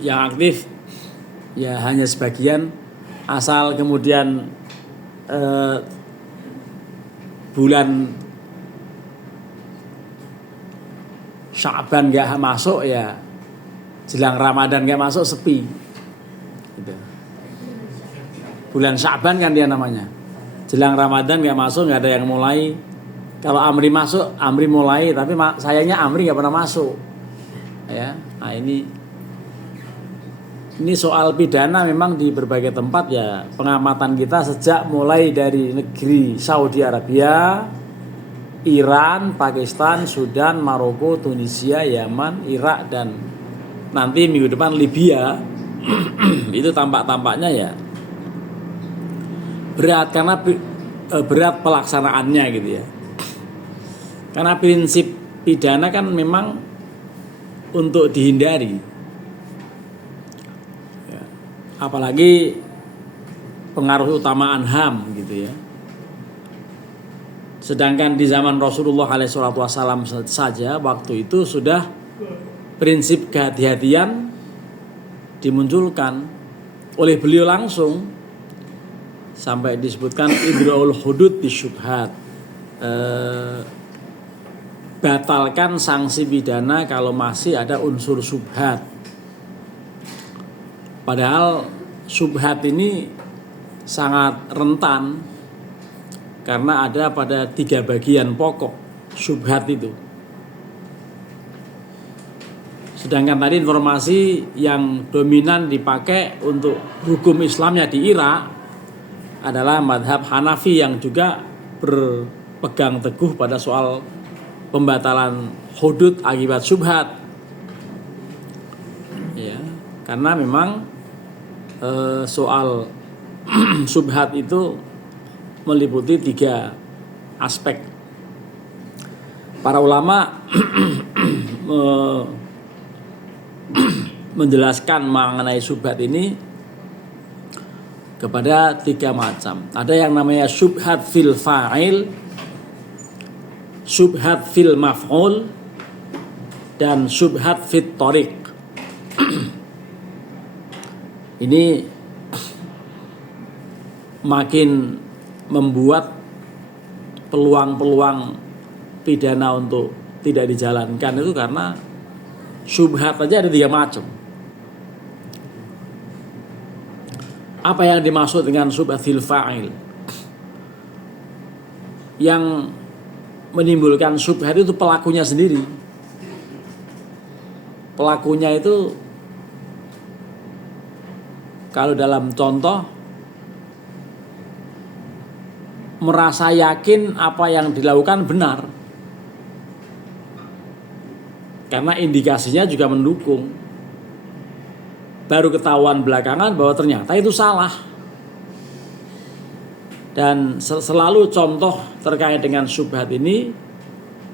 yang aktif ya hanya sebagian, asal kemudian bulan Sya'ban gak masuk ya jelang Ramadan gak masuk sepi gitu. Bulan Sya'ban kan dia namanya, jelang Ramadan gak masuk, gak ada yang mulai. Kalau Amri masuk, Amri mulai, tapi sayangnya Amri gak pernah masuk ya. Nah ini soal pidana memang di berbagai tempat ya, pengamatan kita sejak mulai dari negeri Saudi Arabia, Iran, Pakistan, Sudan, Maroko, Tunisia, Yaman, Irak, dan nanti minggu depan Libya. Itu tampak-tampaknya ya berat, karena berat pelaksanaannya gitu ya. Karena prinsip pidana kan memang untuk dihindari. Apalagi pengaruh utamaan HAM gitu ya. Sedangkan di zaman Rasulullah SAW saja waktu itu sudah prinsip kehati-hatian dimunculkan oleh beliau langsung, sampai disebutkan idra'ul hudud bisyubhat, batalkan sanksi pidana kalau masih ada unsur syubhat. Padahal syubhat ini sangat rentan, karena ada pada 3 bagian pokok syubhat itu. Sedangkan tadi informasi yang dominan dipakai untuk hukum Islamnya di Irak adalah madhab Hanafi, yang juga berpegang teguh pada soal pembatalan hudud akibat syubhat ya. Karena memang soal syubhat itu meliputi 3 aspek. Para ulama menjelaskan mengenai syubhat ini kepada 3 macam. Ada yang namanya syubhat fil fa'il, syubhat fil maf'ul, dan syubhat fit thoriq. Ini makin membuat peluang-peluang pidana untuk tidak dijalankan itu, karena syubhat aja ada 3 macam. Apa yang dimaksud dengan syubhat fil fa'il? Yang menimbulkan syubhat itu pelakunya sendiri. Pelakunya itu kalau dalam contoh merasa yakin apa yang dilakukan benar, karena indikasinya juga mendukung, baru ketahuan belakangan bahwa ternyata itu salah. Dan selalu contoh terkait dengan syubhat ini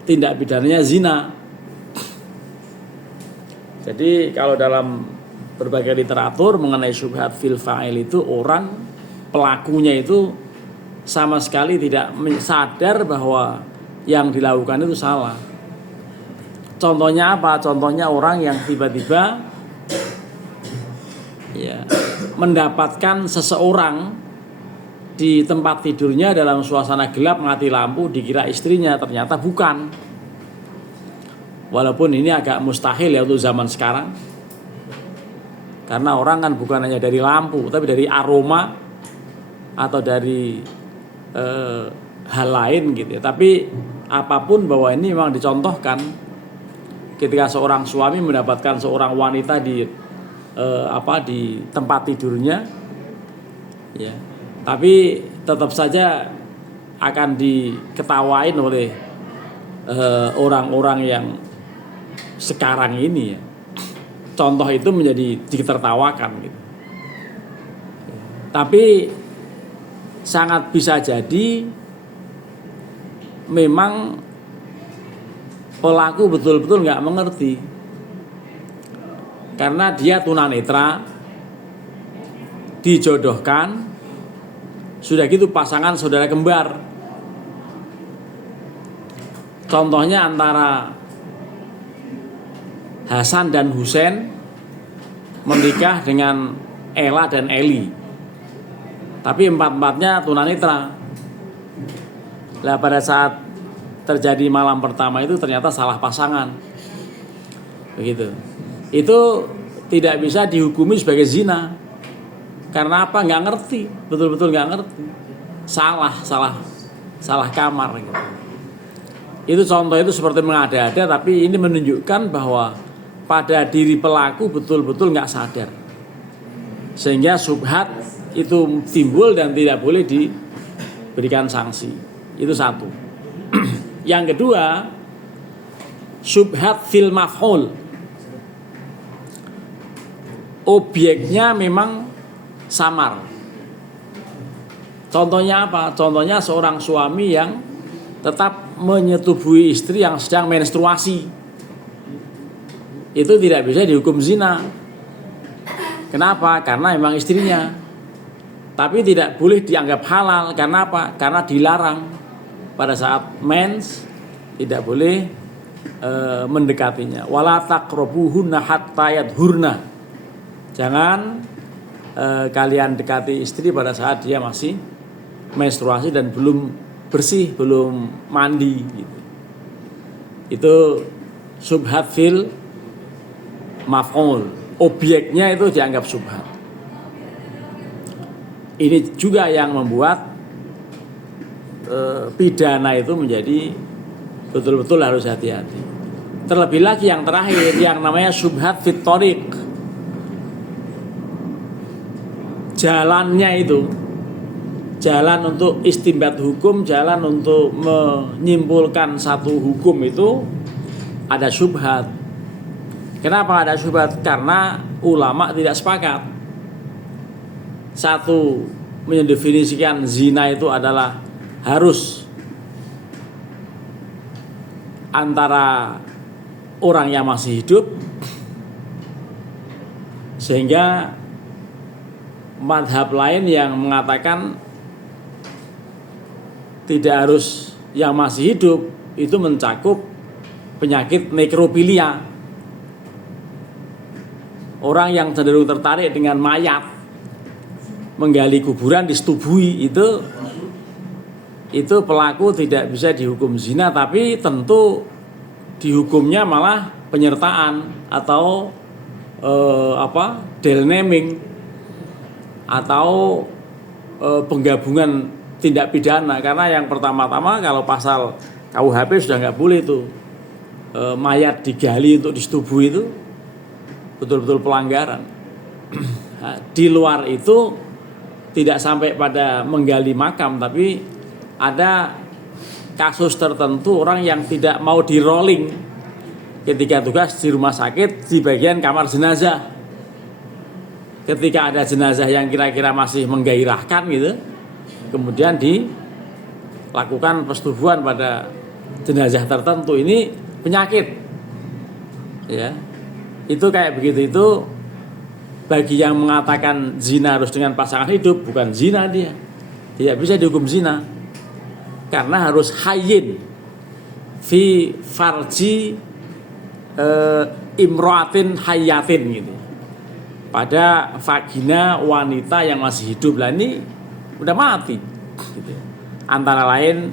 tindak pidananya zina. Jadi kalau dalam berbagai literatur mengenai syubhat fil fa'il itu, orang pelakunya itu sama sekali tidak sadar bahwa yang dilakukan itu salah. Contohnya apa? Contohnya orang yang tiba-tiba ya mendapatkan seseorang di tempat tidurnya dalam suasana gelap, mati lampu, dikira istrinya, ternyata bukan. Walaupun ini agak mustahil ya untuk zaman sekarang, karena orang kan bukan hanya dari lampu, tapi dari aroma atau dari hal lain gitu ya. Tapi apapun, bahwa ini memang dicontohkan ketika seorang suami mendapatkan seorang wanita di di tempat tidurnya ya, tapi tetap saja akan diketawain oleh orang-orang yang sekarang ini ya. Contoh itu menjadi ditertawakan gitu. Tapi sangat bisa jadi memang pelaku betul-betul nggak mengerti, karena dia tunanetra, dijodohkan, sudah gitu pasangan saudara kembar. Contohnya antara Hasan dan Husain menikah dengan Ella dan Eli, tapi empat-empatnya tunanetra. Lah pada saat terjadi malam pertama itu ternyata salah pasangan, begitu. Itu tidak bisa dihukumi sebagai zina. Karena apa? Nggak ngerti, betul-betul nggak ngerti. Salah kamar. Gitu. Itu contoh itu seperti mengada-ada, tapi ini menunjukkan bahwa pada diri pelaku betul-betul nggak sadar, sehingga syubhat itu timbul dan tidak boleh diberikan sanksi. Itu satu. Yang kedua, syubhat fil maf'ul. Objeknya memang samar. Contohnya apa? Contohnya seorang suami yang tetap menyetubuhi istri yang sedang menstruasi. Itu tidak bisa dihukum zina. Kenapa? Karena memang istrinya. Tapi tidak boleh dianggap halal. Karena apa? Karena dilarang. Pada saat mens tidak boleh mendekatinya. Wala taqrabuhunna hatta yadhurna. Jangan kalian dekati istri pada saat dia masih menstruasi dan belum bersih, belum mandi gitu. Itu syubhat fil maf'ul. Objeknya itu dianggap syubhat. Ini juga yang membuat pidana itu menjadi betul-betul harus hati-hati. Terlebih lagi yang terakhir yang namanya syubhat fit thoriq. Jalannya itu, jalan untuk istinbat hukum, jalan untuk menyimpulkan satu hukum itu ada syubhat. Kenapa ada syubhat? Karena ulama tidak sepakat. Satu, mendefinisikan zina itu adalah harus antara orang yang masih hidup, sehingga madhab lain yang mengatakan tidak harus yang masih hidup itu mencakup penyakit nekrofilia. Orang yang cenderung tertarik dengan mayat, menggali kuburan, disetubuhi, itu pelaku tidak bisa dihukum zina, tapi tentu dihukumnya malah penyertaan atau delnaming atau penggabungan tindak pidana. Karena yang pertama-tama kalau pasal KUHP sudah nggak boleh itu mayat digali untuk disetubuhi, itu betul-betul pelanggaran. Nah, di luar itu tidak sampai pada menggali makam, tapi ada kasus tertentu orang yang tidak mau di rolling ketika tugas di rumah sakit di bagian kamar jenazah. Ketika ada jenazah yang kira-kira masih menggairahkan gitu, kemudian dilakukan persetubuhan pada jenazah tertentu, ini penyakit, ya. Itu kayak begitu. Itu bagi yang mengatakan zina harus dengan pasangan hidup, bukan zina, dia tidak bisa dihukum zina karena harus hayyin fi farji imroatin hayatin gitu, pada vagina wanita yang masih hidup. Lah ini udah mati gitu. Antara lain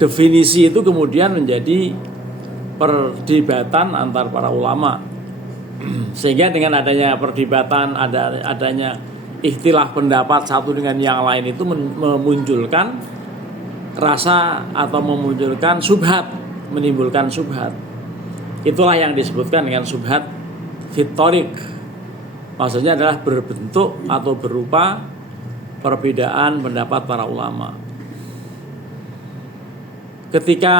definisi itu kemudian menjadi perdebatan antar para ulama, sehingga dengan adanya perdebatan, adanya ikhtilaf pendapat satu dengan yang lain, itu memunculkan rasa atau memunculkan syubhat, menimbulkan syubhat. Itulah yang disebutkan dengan syubhat fit thoriq. Maksudnya adalah berbentuk atau berupa perbedaan pendapat para ulama. Ketika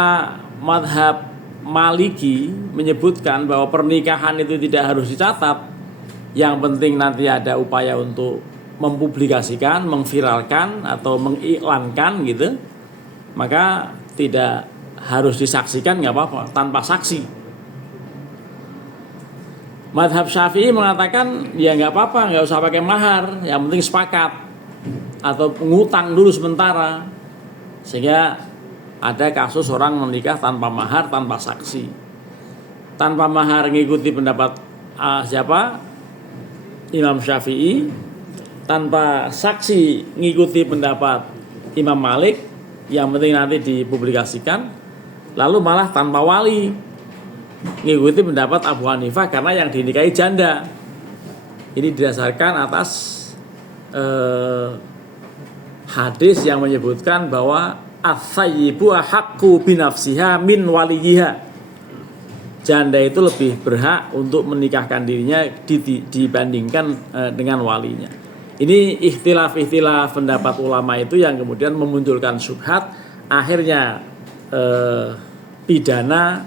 madhab Maliki menyebutkan bahwa pernikahan itu tidak harus dicatat, yang penting nanti ada upaya untuk mempublikasikan, memviralkan atau mengiklankan gitu, maka tidak harus disaksikan, nggak apa-apa, tanpa saksi. Madhab Syafi'i mengatakan ya nggak apa-apa, nggak usah pakai mahar, yang penting sepakat atau ngutang dulu sementara, sehingga ada kasus orang menikah tanpa mahar, tanpa saksi. Tanpa mahar ngikuti pendapat siapa? Imam Syafi'i, tanpa saksi ngikuti pendapat Imam Malik, yang penting nanti dipublikasikan, lalu malah tanpa wali ngikuti pendapat Abu Hanifah karena yang dinikahi janda. Ini didasarkan atas hadis yang menyebutkan bahwa as-sayyibu ahaqqu binafsiha min waliyiha. Janda itu lebih berhak untuk menikahkan dirinya dibandingkan dengan walinya. Ini ikhtilaf pendapat ulama itu yang kemudian memunculkan syubhat, akhirnya pidana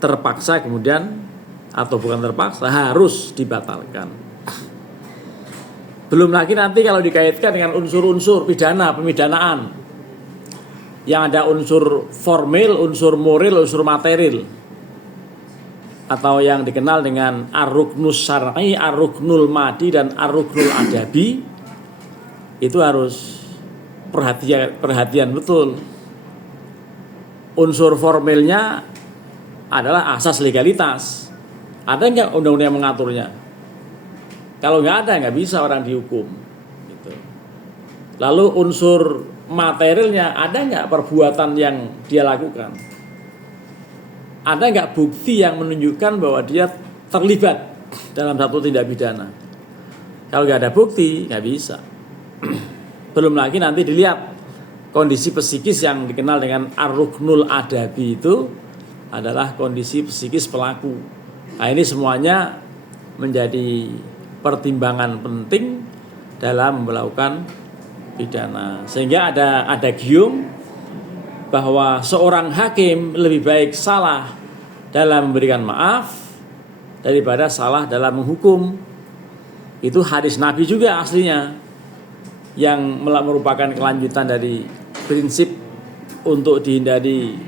terpaksa kemudian, atau bukan terpaksa, harus dibatalkan. Belum lagi nanti kalau dikaitkan dengan unsur-unsur pidana, pemidanaan, yang ada unsur formil, unsur moral, unsur material, atau yang dikenal dengan ar-ruknus syar'i, ar-ruknul madi, dan ar-ruknul adabi, itu harus perhatian betul. Unsur formilnya adalah asas legalitas. Ada nggak undang-undang yang mengaturnya? Kalau nggak ada, nggak bisa orang dihukum. Gitu. Lalu unsur materialnya, ada nggak perbuatan yang dia lakukan? Ada nggak bukti yang menunjukkan bahwa dia terlibat dalam satu tindak pidana? Kalau nggak ada bukti, nggak bisa. Belum lagi nanti dilihat kondisi psikis yang dikenal dengan ar-ruknul adabi, itu adalah kondisi psikis pelaku. Nah, ini semuanya menjadi pertimbangan penting dalam melakukan pidana. Sehingga ada gium bahwa seorang hakim lebih baik salah dalam memberikan maaf daripada salah dalam menghukum. Itu hadis Nabi juga aslinya, yang merupakan kelanjutan dari prinsip untuk dihindari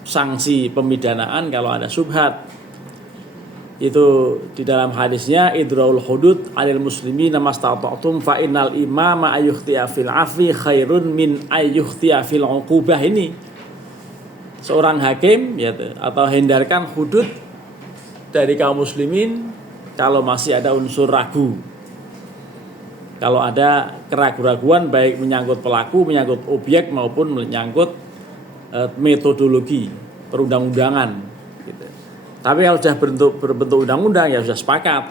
sanksi pemidanaan kalau ada syubhat. Itu di dalam hadisnya, idraul hudud alil muslimin mastata'tum fa innal imama ayyukhti'a fil afi khairun min ayyukhti'a fil uqubah. Ini seorang hakim ya, atau hindarkan hudud dari kaum muslimin kalau masih ada unsur ragu, kalau ada keraguan-raguan baik menyangkut pelaku, menyangkut objek, maupun menyangkut metodologi perundang-undangan gitu. Tapi kalau sudah berbentuk undang-undang, ya sudah sepakat,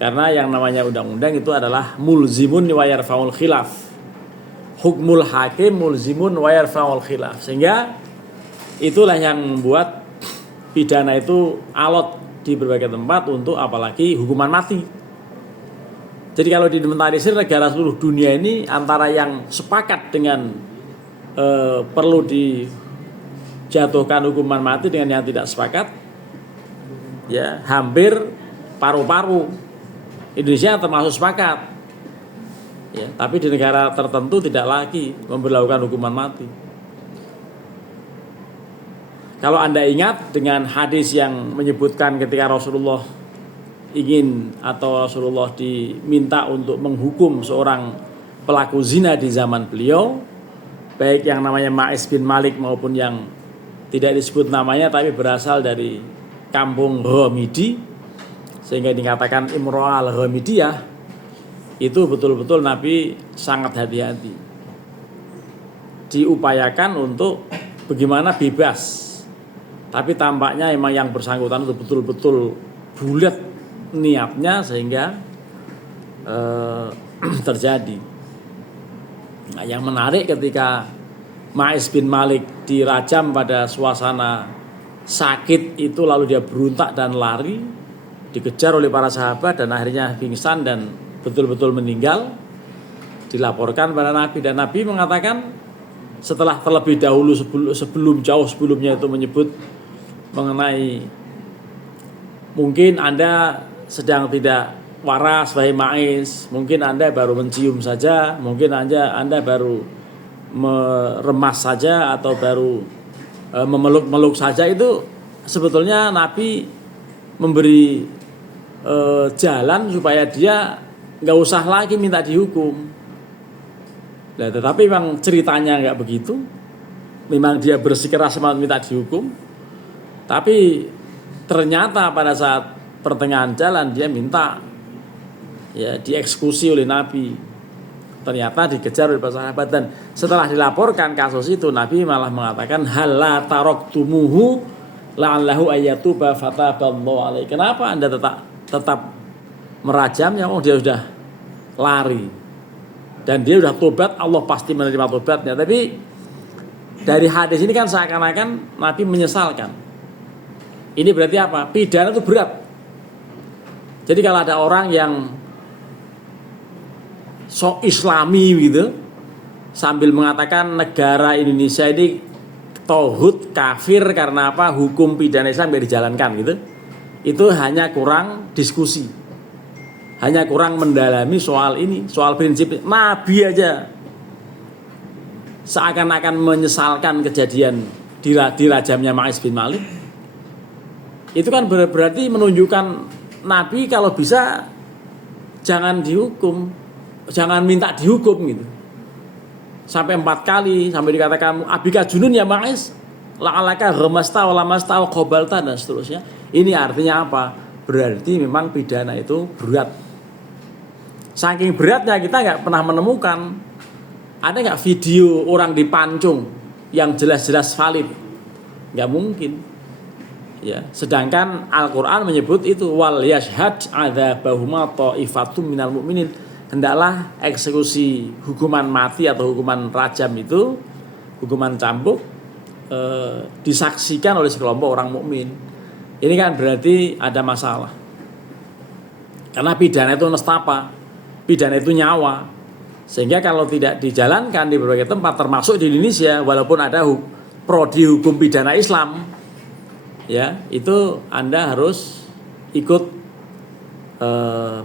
karena yang namanya undang-undang itu adalah mulzimun wa yarfa'ul khilaf. Hukmul hakim mulzimun wa yarfa'ul khilaf. Sehingga itulah yang membuat pidana itu alot di berbagai tempat, untuk apalagi hukuman mati. Jadi kalau diinventarisir negara seluruh dunia ini, antara yang sepakat dengan perlu dijatuhkan hukuman mati dengan yang tidak sepakat, ya hampir paru-paru. Indonesia termasuk sepakat, ya, tapi di negara tertentu tidak lagi memberlakukan hukuman mati. Kalau Anda ingat dengan hadis yang menyebutkan ketika Rasulullah ingin, atau Rasulullah diminta untuk menghukum seorang pelaku zina di zaman beliau, baik yang namanya Ma'is bin Malik maupun yang tidak disebut namanya tapi berasal dari kampung Ghamidi, sehingga dikatakan Imro'ah al-Ghamidiyah, itu betul-betul Nabi sangat hati-hati. Diupayakan untuk bagaimana bebas, tapi tampaknya emang yang bersangkutan itu betul-betul bulat niatnya, sehingga terjadi. Nah, yang menarik ketika Ma'is bin Malik dirajam pada suasana sakit itu, lalu dia berontak dan lari, dikejar oleh para sahabat dan akhirnya pingsan dan betul-betul meninggal, dilaporkan pada Nabi. Dan Nabi mengatakan, setelah terlebih dahulu jauh sebelumnya itu menyebut mengenai mungkin Anda sedang tidak waras wahai Ma'is, mungkin Anda baru mencium saja, mungkin Anda baru meremas saja, atau baru memeluk-meluk saja. Itu sebetulnya Nabi memberi jalan supaya dia nggak usah lagi minta dihukum. Nah, tetapi memang ceritanya nggak begitu. Memang dia bersikeras minta dihukum, tapi ternyata pada saat pertengahan jalan dia minta ya dieksekusi oleh Nabi. Ternyata dikejar oleh para sahabat, dan setelah dilaporkan kasus itu Nabi malah mengatakan halla taraktumuhu la'allahu ayyatuba fataballahu alaihi. Kenapa Anda tetap merajamnya? Oh, dia sudah lari dan dia sudah tobat, Allah pasti menerima tobatnya. Tapi dari hadis ini kan seakan-akan Nabi menyesalkan. Ini berarti apa? Pidana itu berat. Jadi kalau ada orang yang sok islami gitu sambil mengatakan negara Indonesia ini tauhid kafir karena apa, hukum pidana Islam tidak dijalankan gitu, itu hanya kurang diskusi, hanya kurang mendalami soal ini, soal prinsip. Nabi aja seakan-akan menyesalkan kejadian dirajamnya Ma'is bin Malik. Itu kan berarti menunjukkan Nabi kalau bisa jangan dihukum, jangan minta dihukum gitu. Sampai 4 kali, sampai dikatakan abika junun ya Ma'is, la'alaka ghamasta wa lamasta wa qabalta dan seterusnya. Ini artinya apa? Berarti memang pidana itu berat. Saking beratnya kita nggak pernah menemukan ada nggak video orang dipancung yang jelas-jelas valid? Nggak mungkin. Ya, sedangkan Al-Quran menyebut itu wal yashhad adzabahuma ta'ifatum minal mu'minin. Hendaklah eksekusi hukuman mati atau hukuman rajam itu, hukuman cambuk, disaksikan oleh sekelompok orang mukmin. Ini kan berarti ada masalah. Karena pidana itu nestapa, pidana itu nyawa. Sehingga kalau tidak dijalankan di berbagai tempat, termasuk di Indonesia, walaupun ada prodi hukum pidana Islam, ya itu Anda harus ikut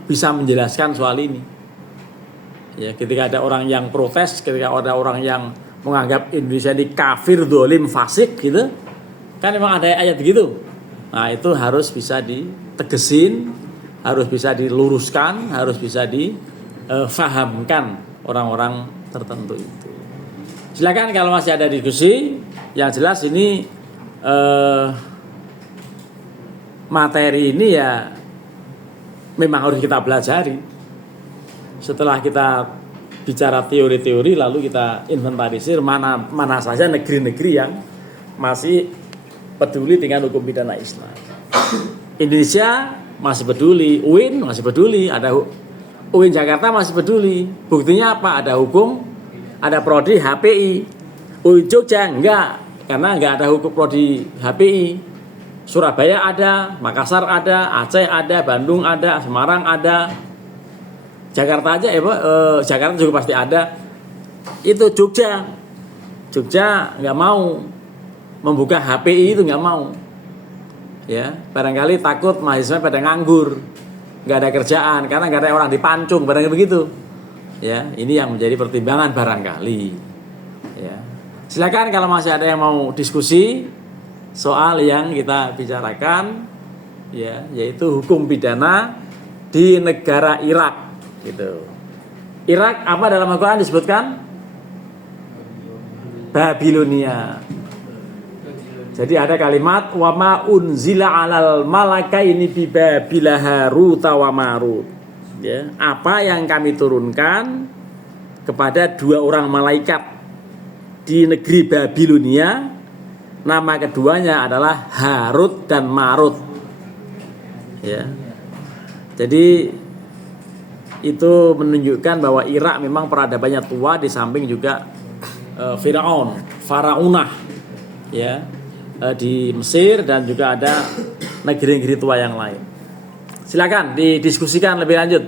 bisa menjelaskan soal ini. Ya, ketika ada orang yang protes, ketika ada orang yang menganggap Indonesia ini kafir, dolim, fasik gitu, kan memang ada ayat gitu. Nah itu harus bisa ditegesin, harus bisa diluruskan, harus bisa difahamkan orang-orang tertentu itu. Silakan kalau masih ada diskusi. Yang jelas ini materi ini ya memang harus kita pelajari. Setelah kita bicara teori-teori, lalu kita inventarisir mana saja negeri-negeri yang masih peduli dengan hukum pidana Islam. Indonesia masih peduli, UIN masih peduli, ada UIN Jakarta masih peduli. Buktinya apa? Ada hukum, ada prodi HPI. UIN Jogja enggak, karena enggak ada hukum prodi HPI. Surabaya ada, Makassar ada, Aceh ada, Bandung ada, Semarang ada. Jakarta aja Jakarta juga pasti ada. Itu Jogja nggak mau membuka HPI, itu nggak mau. Ya, barangkali takut mahasiswa pada nganggur, nggak ada kerjaan karena nggak ada orang dipancung, barangkali begitu. Ya, ini yang menjadi pertimbangan barangkali. Ya, silakan kalau masih ada yang mau diskusi soal yang kita bicarakan, ya, yaitu hukum pidana di negara Irak. Gitu. Irak apa dalam Al-Quran disebutkan? Babilonia. Jadi ada kalimat wa ma unzila 'alal malakaini bi Babila Harut wa Marut. Ya, apa yang kami turunkan kepada 2 orang malaikat di negeri Babilonia, nama keduanya adalah Harut dan Marut. Ya. Jadi itu menunjukkan bahwa Irak memang peradabannya tua, di samping juga Faraunah ya, di Mesir, dan juga ada negeri-negeri tua yang lain. Silakan didiskusikan lebih lanjut.